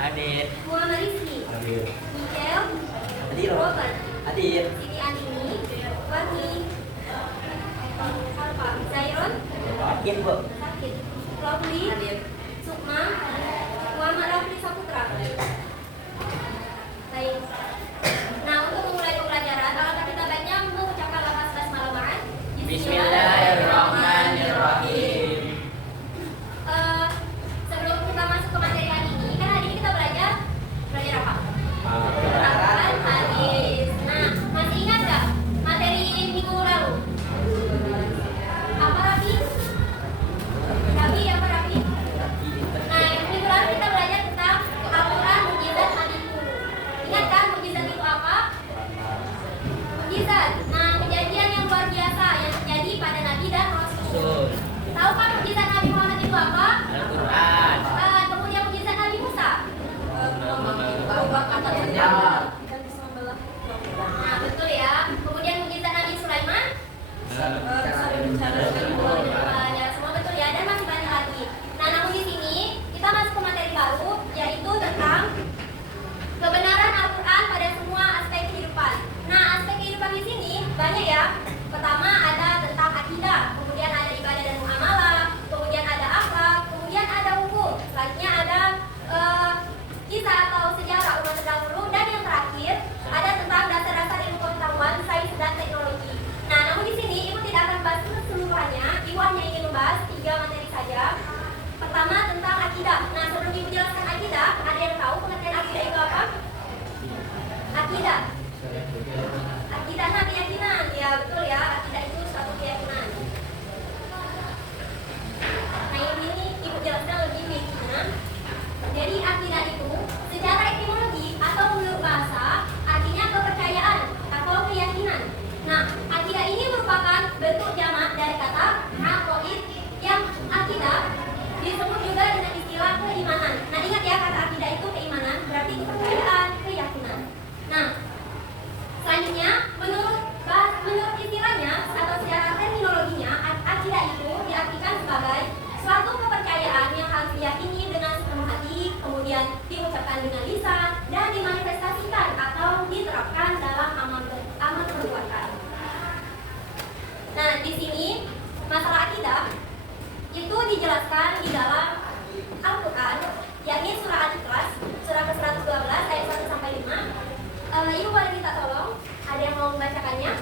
Hadir. Muhammad Rizky, Hadir. Michael, Hadir. Robert, Hadir. Siti Andini, Wati, Zairon, Hadir, Bu. Sakit, Robli, Sukma, Muhammad Rafli Saputra. Baik. Nah, untuk memulai pembelajaran, alangkah kita baiknya mengucapkan lafaz basmalah. Bismillahirrahmanirrahim. Sebelum kita masuk ke materi hari ini, kan hari ini kita belajar apa? Al-Quran. Hadis. Nah, masih ingat nggak materi minggu lalu? Apa Rafi? Rafi apa Rafi? Nah, minggu lalu kita belajar tentang Al-Quran, mukjizat Nabi dulu. Ingat kan mukjizat itu apa? Mukjizat. Nah, kejadian yang luar biasa yang terjadi pada Nabi dan Rasul. Tahu kan mukjizat Nabi Muhammad itu apa? Al-Quran. Kemudian mukjizat Nabi Musa. Nah, betul ya. Kemudian mukjizat Nabi Sulaiman. Ya, semua betul ya, dan masih banyak lagi. Nah, namun di sini kita masuk ke materi baru, yaitu tentang kebenaran Al-Quran pada semua aspek kehidupan. Nah, aspek kehidupan di sini banyak ya. Pertama ada tentang akidah, kemudian ada ibadah dan muamalah, kemudian ada akhlak, kemudian ada hukum, selanjutnya ada kisah atau sejarah umat terdahulu, dan yang terakhir ada tentang dasar-dasar ilmu pengetahuan, sains dan teknologi. Nah, namun di sini ibu tidak akan bahas keseluruhannya. Ibu hanya ingin membahas 3 materi saja. Pertama tentang akidah. Nah, sebelum ibu jelaskan akidah, ada yang tahu pengertian akidah itu apa? Akidah. Akidah nah keyakinan. Ya betul ya. Akidah itu suatu keyakinan. Nah, ini ibu jelaskan lebih rincinya. Jadi akidah itu secara etimologi atau menurut bahasa artinya kepercayaan atau keyakinan. Nah, akidah ini merupakan bentuk jamak dari kata aqaid, yang akidah disebut juga dengan istilah keimanan. Nah, ingat ya, kata akidah itu keimanan, berarti kepercayaan, keyakinan. Nah, selanjutnya menurut istilahnya atau secara terminologinya, akidah itu diartikan sebagai suatu kepercayaan yang harus diyakini dengan sepenuh hati, kemudian diucapkan dengan lisan, dan dimanifestasikan atau diterapkan dalam amal perbuatan. Nah, di sini masalah akidah itu dijelaskan di dalam Al-Quran, yakni surah Al-Ikhlas, surah ke-112 ayat 1 sampai 5. Ibu boleh minta tolong, ada yang mau membacakannya?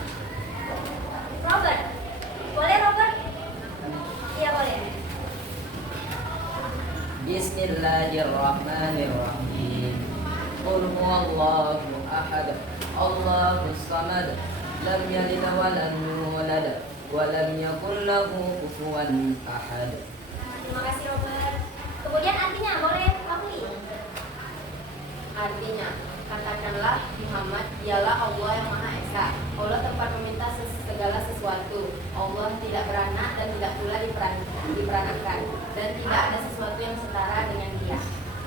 Robert, boleh Robert? Iya boleh. Bismillahirrahmanirrahim. Qul huwallahu ahad. Allahus samad. Lam yalid wa lam yulad wa lam yakul lahu kufuwan ahad. Terima kasih Robert. Kemudian artinya boleh Wakli? Artinya, katakanlah Muhammad dialah Allah yang Maha Esa. Allah tempat meminta segala sesuatu. Allah tidak beranak dan tidak pula diperanakan, dan tidak ada sesuatu yang setara dengan Dia.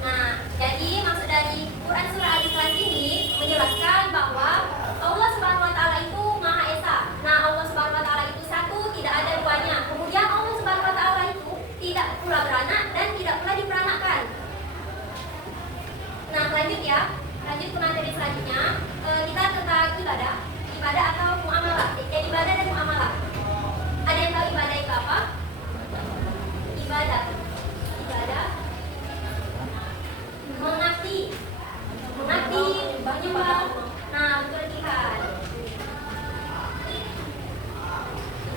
Nah, jadi maksud dari Quran surah Al-Ikhlas ini menjelaskan bahwa Allah Subhanahu wa taala itu Maha Esa. Nah, Allah Subhanahu wa taala itu satu, tidak ada duanya. Kemudian Allah Subhanahu wa taala itu tidak pula beranak dan tidak pula diperanakkan. Nah, lanjut ya. Lanjut ke materi selanjutnya. Kita tentang ibadah atau muamalah. Jadi ibadah dan muamalah. Ada yang tahu ibadah itu apa? Ibadah mengabdi, menyembah. Nah, betul jihad.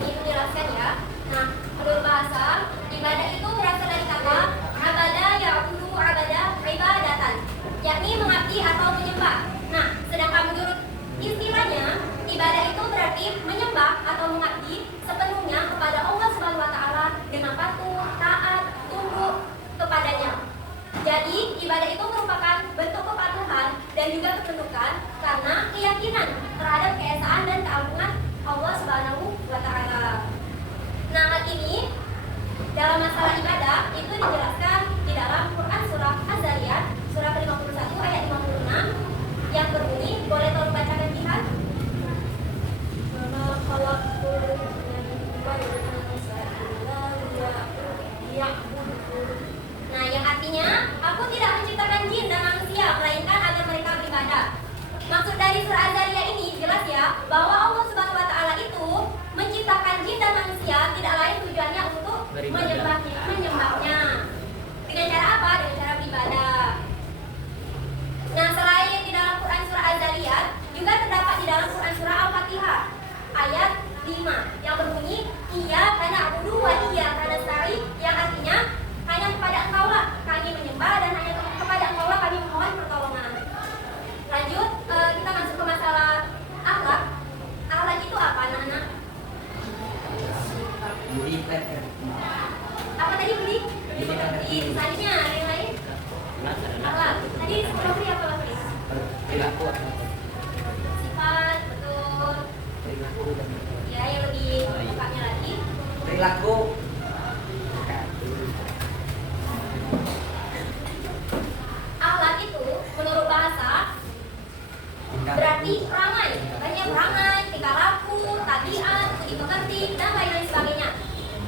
Ini menjelaskan ya. Nah, menurut bahasa, ibadah itu berasal dari kata abada ya'budu abada ibadatan, yakni mengabdi atau menyembah. Nah, sedangkan menurut istilahnya, ibadah itu berarti menyembah atau mengabdi sepenuhnya kepada Allah Subhanahu wa taala dengan patuh, taat, tunduk kepadanya. Jadi, ibadah itu merupakan bentuk kepatuhan dan juga ketundukan karena keyakinan terhadap keesaan dan keagungan Allah Subhanahu wa taala. Nah, hal ini dalam masalah ibadah itu dijelaskan di dalam Quran surah Az-Zariyat surah ke-51 ayat 56 yang berbunyi, boleh tolong bacakan jihad? Nah, yang artinya aku tidak menciptakan jin dan bahwa Allah Subhanahu wa taala itu menciptakan jin dan manusia tidak lain tujuannya untuk menyembahnya. Dengan cara apa? Dengan cara beribadah. Nah, selain di dalam Quran surah Az-Zariyat, juga terdapat di dalam Quran surah Al-Fatihah ayat 5 yang berbunyi Iyyaka na'budu wa iyyaka nasta'in, yang artinya hanya kepada Engkaulah kami menyembah dan hanya kepada Engkaulah kami memohon pertolongan. Lanjut, kita masuk ke masalah akhlak. Akhlak itu apa, anak-anak? Apa tadi, Budi? Di selanjutnya ada yang lain? Akhlak. Tadi Rafli apa, Rafli? Perilaku. Sifat, betul. Ya, yang lebih lengkapnya lagi. Perilaku. Akhlak itu menurut bahasa berarti perangai, banyak perangai, tingkah laku, tabiat, budi pekerti, dan lain-lain sebagainya.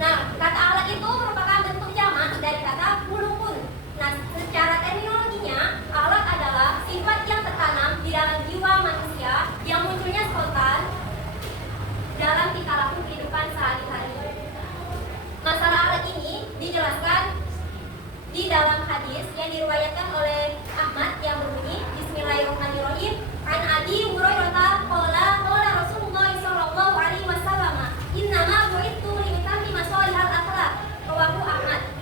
Nah, kata akhlak itu merupakan bentuk jamak dari kata khuluqun. Nah, secara terminologinya, akhlak adalah sifat yang tertanam di dalam jiwa manusia yang munculnya spontan dalam tingkah laku kehidupan sehari-hari. Masalah akhlak ini dijelaskan di dalam hadis yang diriwayatkan oleh Ahmad yang berbunyi Bismillahirrahmanirrahim. An Abi Hurairah qala Rasulullah sallallahu alaihi wasallam, "Innama bu'itsu liutammi masalihal akhlaq." Rawahu Ahmad.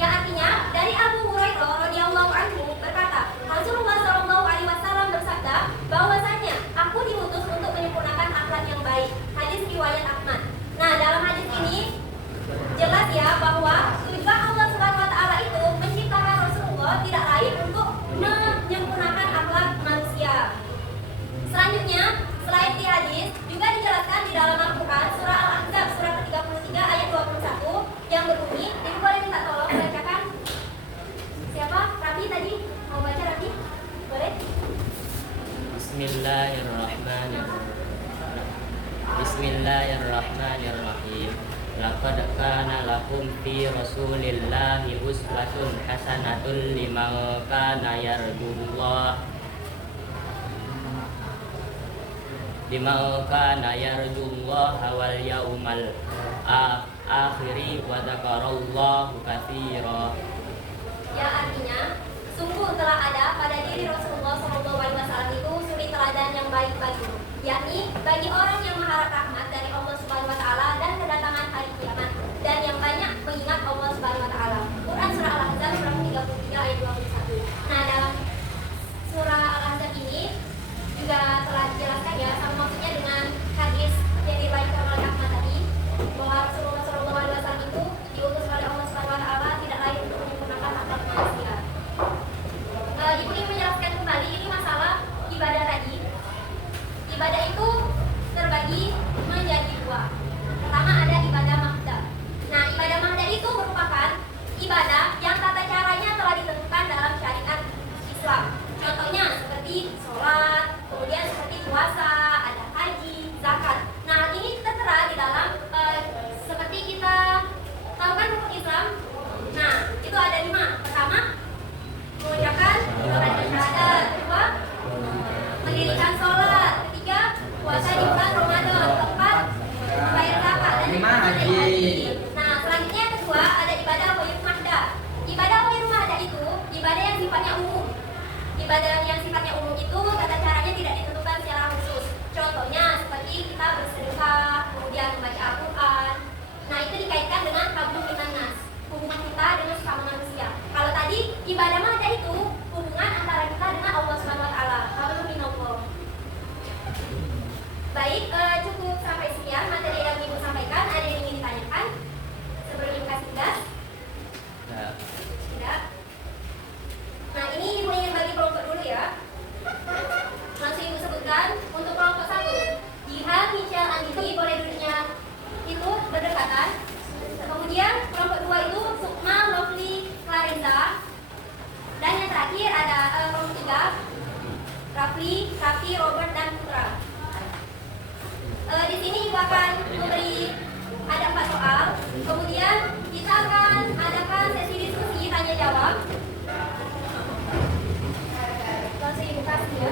Yang artinya dari Abu Hurairah radhiyallahu anhu berkata, Rasulullah sallallahu alaihi wasallam bersabda bahwasanya aku diutus untuk menyempurnakan akhlak yang baik. Hadis riwayat Ahmad. Nah, dalam hadis ini jelas ya bahwa tujuan Allah Subhanahu wa taala itu menciptakan Rasulullah tidak lain untuk menyempurnakan akhlak manusia. Selanjutnya, selain di hadis juga dijelaskan di dalam Al-Qur'an surah Al-Ahzab surah ke-33 ayat 21 yang berbunyi, Ibu boleh minta tolong bacakan. Siapa? Rafi tadi mau baca, Rafi? Boleh? Bismillahirrahmanirrahim. Laqad kana lakum fi Rasulillahi uswatun hasanatun liman kana yarjullaha wal yaumal akhiri wa dzakarallaha katsira. Ya, artinya sungguh telah ada pada diri Rasulullah SAW itu suri teladan yang baik bagimu, yakni bagi orang yang mengharap rahmat dari Allah Subhanahu Wa Taala dan kedatangan hari kiamat, dan yang banyak mengingat Allah Subhanahu Wa Taala. Quran surah Al-Ahzab surah 33 ayat 21. Nah, dalam surah Al-Ahzab ini juga telah dijelaskan ya, sama maksudnya dengan hadis yang diriwayatkan oleh Ahmad tadi, bahwa Rasulullah SAW itu diutus oleh Allah Subhanahu Wa Taala tidak lain untuk menyempurnakan akhlak manusia. Ibu ingin menjelaskan kembali ini masalah ibadah tadi. Ibadah itu terbagi menjadi dua. Pertama ada ibadah mahdah. Nah, ibadah mahdah itu merupakan ibadah yang tata caranya telah ditentukan dalam syariat Islam. Contohnya seperti sholat, kemudian seperti puasa, ada haji, zakat. Nah, ini tertera di dalam seperti kita tahu kan rukun Islam. Nah, itu ada 5. Pertama, mengucapkan dua syahadat. Kedua, mendirikan sholat. Ketiga, puasa di bulan Ramadan. Keempat, bayar zakat. Dan haji. Nah, selanjutnya yang kedua ada ibadah ghairul mahdah. Ibadah ghairul mahdah itu ibadah yang sifatnya umum. Ibadah yang sifatnya umum itu tata caranya tidak ditentukan secara khusus. Contohnya seperti kita bersedekah, kemudian membaca Al-Quran. Nah, itu dikaitkan dengan hablum minan nas, hubungan kita dengan sesama manusia. Kalau tadi ibadah mahdah itu hubungan antara kita dengan Allah Subhanahu Wa Taala. Hablum minallah. Baik, cukup sampai sekian materi yang Ibu sampaikan. Ada yang ingin ditanyakan sebelum Ibu kasih tugas? Tidak. Nah, ini Ibu ingin bagi kelompok dulu ya. Langsung Ibu sebutkan untuk kelompok 1. Jihad, Michelle, Andini boleh duduknya itu berdekatan. Kemudian kelompok 2 itu Sukma, Lovely, Clarissa. Dan yang terakhir ada kelompok 3 Rafli, Safi, Robert, dan Putra. Di sini Ibu akan memberi ada 4 soal. Kemudian kita akan adakan sesi diskusi tanya jawab. Langsung Ibu kasih ya.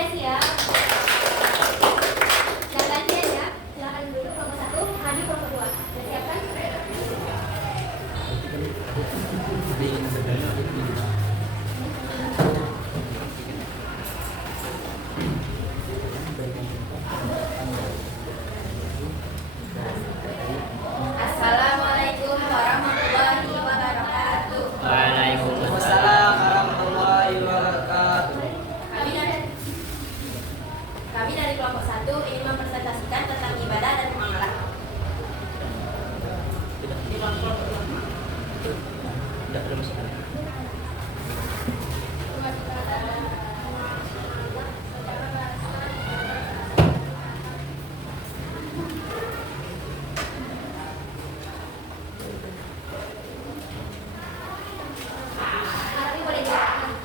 Oke, siap. Dan gantian ya. Silakan duduk kelompok 1, maju kelompok 2. Sudah siap kan? Assalamualaikum warahmatullahi wabarakatuh. Waalaikumsalam. Waalaikumsalam warahmatullahi wabarakatuh. Kami dari kelompok 1 ingin mempresentasikan tentang ibadah dan muamalah. Tidak ada masalah. Tapi boleh dilakukan.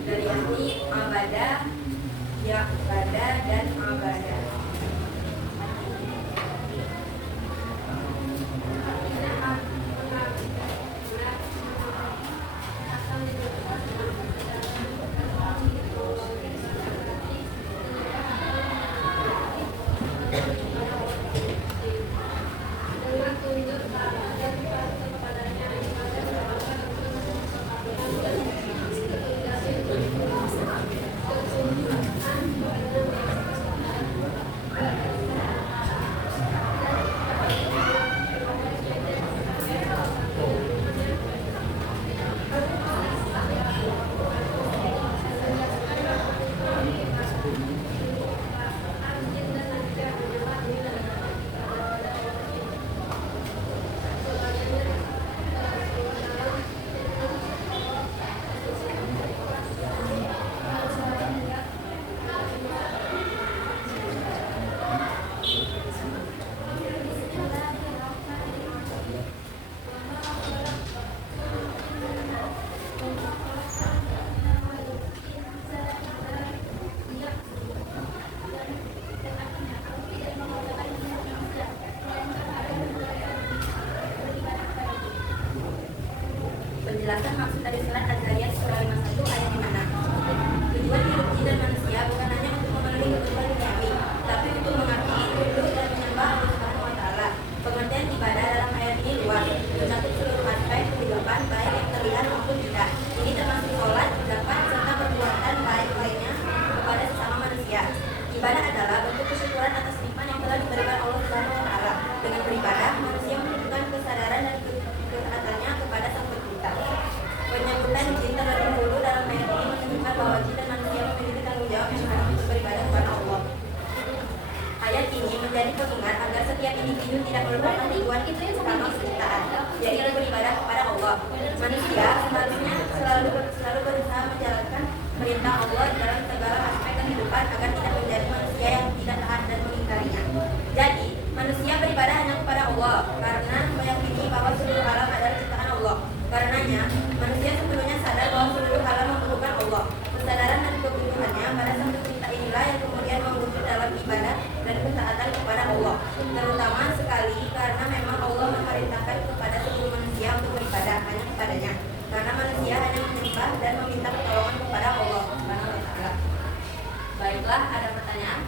Dari yakni ibadah, ya ibadah dan ibadah. Penjelasan maksud dari surat Az-Zariyat surah 51 ayat 56. Tujuan hidup jin dan manusia bukan hanya untuk memenuhi kebutuhan duniawi, tapi untuk mengabdi, tunduk dan menyembah Allah Subhanahu wa taala. Pengertian ibadah dalam ayat ini luas, mencakup seluruh aspek kehidupan baik yang terlihat maupun tidak. Ini termasuk sholat, zakat, serta perbuatan baik lainnya kepada sesama manusia. Ibadah adalah bentuk kesyukuran atas nikmat yang telah diberikan Allah Subhanahu wa taala. Dengan beribadah, manusia menunjukkan kesadaran dan ketaatannya kepada Sang Pencipta. Penyebutan jin terlebih dahulu dalam ayat ini menunjukkan bahwa jin dan manusia memiliki tanggung jawab yang sama untuk beribadah kepada Allah. Ayat ini menjadi pengingat agar setiap individu tidak melupakan tujuan utama penciptaan, yaitu beribadah kepada Allah. Manusia seharusnya selalu berusaha menjalankan perintah Allah dalam segala aspek kehidupan agar tidak menjadi manusia yang tidak taat dan mengingkarinya. Jadi, manusia beribadah hanya kepada Allah karena meyakini bahwa seluruh alam adalah ciptaan Allah. Karenanya, manusia sepenuhnya sadar bahwa seluruh alam memerlukan Allah. Kesadaran dan kebutuhannya pada Sang Pencipta inilah yang kemudian mewujud dalam ibadah dan ketaatan kepada Allah. Terutama sekali karena memang Allah memerintahkan kepada seluruh manusia untuk beribadah hanya kepadanya. Karena manusia hanya menyembah dan meminta pertolongan kepada Allah Subhanahu wa taala. Baiklah, ada pertanyaan?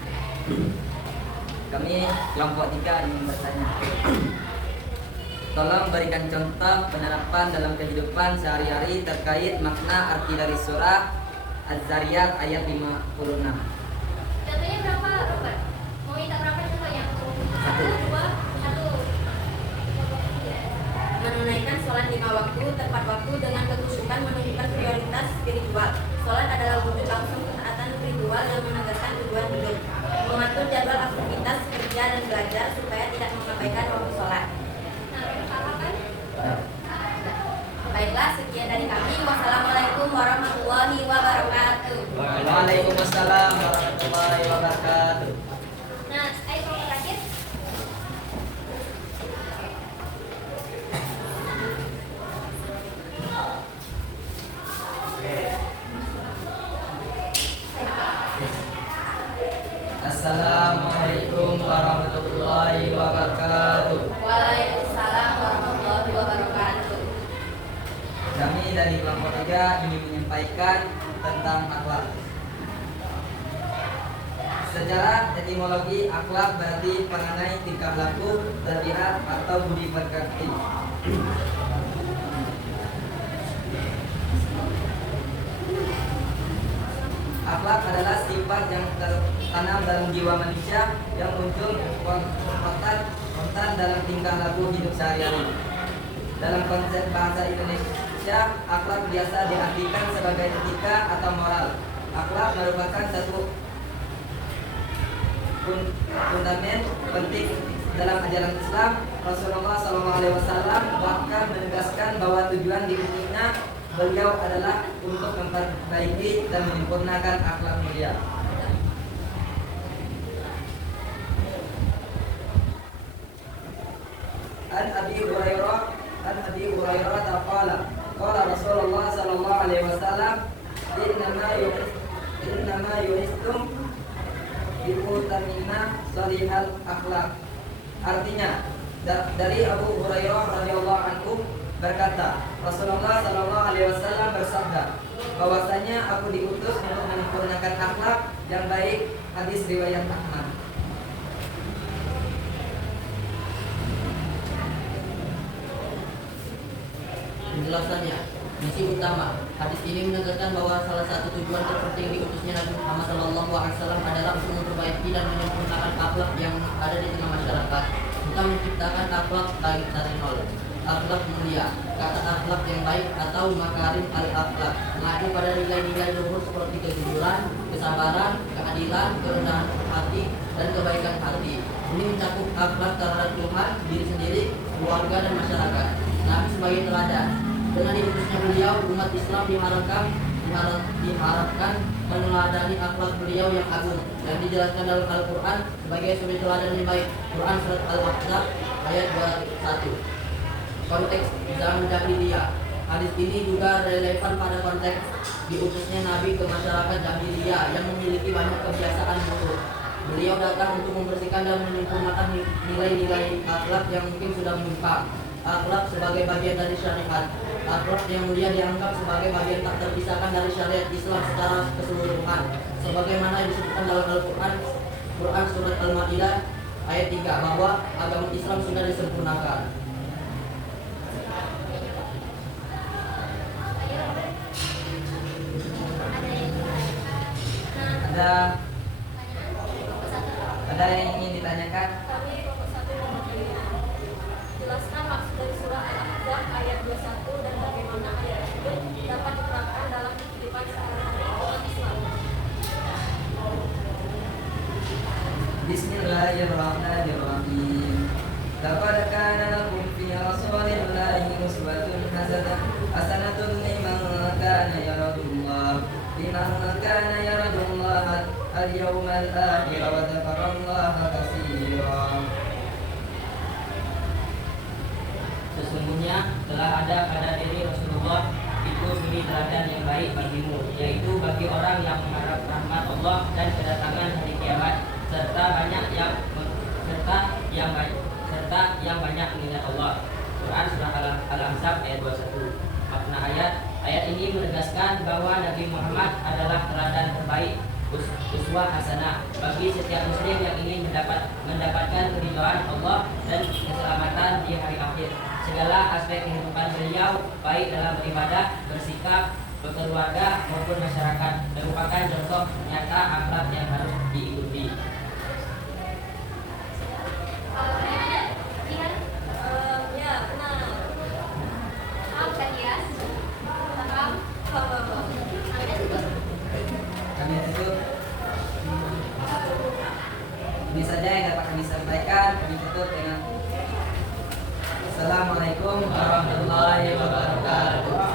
Kami kelompok 3 ingin bertanya. Tolong berikan contoh penerapan dalam kehidupan sehari-hari terkait makna arti dari surah Az-Zariyat ayat 56. Contohnya berapa, Robert? Mau minta berapa contohnya? 1, 2, 1. Menunaikan sholat 5 waktu tepat waktu dengan kekhusyukan menunjukkan prioritas spiritual. Sholat adalah wujud langsung ketaatan spiritual yang menegaskan tujuan hidup. Mengatur jadwal aktivitas kerja dan belajar supaya tidak mengabaikan waktu sholat. Nah, paham kan? Baiklah, sekian dari kami. Wassalamualaikum warahmatullahi wabarakatuh. Waalaikumsalam warahmatullahi wabarakatuh. Nah, ayo kelompok terakhir. Assalamualaikum warahmatullahi wabarakatuh. Waalaikumsalam warahmatullahi wabarakatuh. Kami kami dari kelompok 3 ingin menyampaikan tentang akhlak. Secara etimologi, akhlak berarti perangai, tingkah laku, tabiat atau budi pekerti. Akhlak adalah sifat yang tertanam dalam jiwa manusia yang muncul spontan dalam tingkah laku hidup sehari-hari. Dalam konsep bahasa Indonesia, akhlak biasa diartikan sebagai etika atau moral. Akhlak merupakan satu fundament penting dalam ajaran Islam. Rasulullah SAW bahkan menegaskan bahwa tujuan diutusnya beliau adalah untuk memperbaiki dan menyempurnakan akhlak mulia. An Abi Hurairah qala qala Rasulullah sallallahu alaihi wasallam innama yu'istum bimutamina salihal akhlak. Artinya dari Abu Hurairah radhiyallahu anhu berkata, Rasulullah sallallahu alaihi wasallam bersabda bahwasanya aku diutus untuk menyempurnakan akhlak yang baik. Hadis riwayat Ahmad. Penjelasannya, misi utama. Hadis ini menegaskan bahwa salah satu tujuan terpenting diutusnya Nabi Muhammad SAW adalah untuk memperbaiki dan menyempurnakan akhlak yang ada di tengah masyarakat. Kita menciptakan akhlak dari nol. Akhlak mulia, kata akhlak yang baik atau makarim al-akhlak, mengacu pada nilai-nilai luhur seperti kejujuran, kesabaran, keadilan, kerendahan hati, dan kebaikan hati. Ini mencakup akhlak terhadap Tuhan, diri sendiri, keluarga, dan masyarakat. Nabi sebagai teladan. Dengan diutusnya beliau, umat Islam diharapkan meneladani akhlak beliau yang agung yang dijelaskan dalam Al-Quran sebagai suri teladan yang baik. Quran surat Al-Ahzab ayat 21. Konteks zaman jahiliyah. Hadis ini juga relevan pada konteks diutusnya Nabi ke masyarakat jahiliyah yang memiliki banyak kebiasaan buruk. Beliau datang untuk membersihkan dan menyempurnakan nilai-nilai akhlak yang mungkin sudah menyimpang. Akhlak sebagai bagian dari syariat. Akhlak yang mulia dianggap sebagai bagian tak terpisahkan dari syariat Islam secara keseluruhan. Sebagaimana disebutkan dalam Al-Quran, Quran surat Al-Maidah ayat 3 bahwa agama Islam sudah disempurnakan. Ada yang ingin ditanyakan? Jelaskan maksud dari surah Al-Ahzab ayat 21 dan bagaimana ayat tersebut dapat diterapkan dalam kehidupan sehari-hari umat Islam. Bismillahirrahmanirrahim. Laqad kana lakum fi rasulillahi uswatun hasanatun liman kana yarjullah al-yawmal akhir wa dzakarallaha katsiran. Sesungguhnya telah ada pada diri Rasulullah itu suri teladan yang baik bagimu, yaitu bagi orang yang mengharap rahmat Allah dan kedatangan hari kiamat, serta yang banyak mengingat Allah. Quran surah Al-Ahzab ayat 21. Makna ayat ini menegaskan bahwa Nabi Muhammad adalah teladan terbaik, uswah hasanah bagi setiap muslim yang ingin mendapatkan keridhaan Allah dan keselamatan di hari akhir. Segala aspek kehidupan beliau, baik dalam beribadah, bersikap, berkeluarga maupun masyarakat, merupakan contoh nyata akhlak yang harus diikuti. Ini saja yang dapat kami sampaikan. Kami tutup dengan Assalamualaikum warahmatullahi wabarakatuh.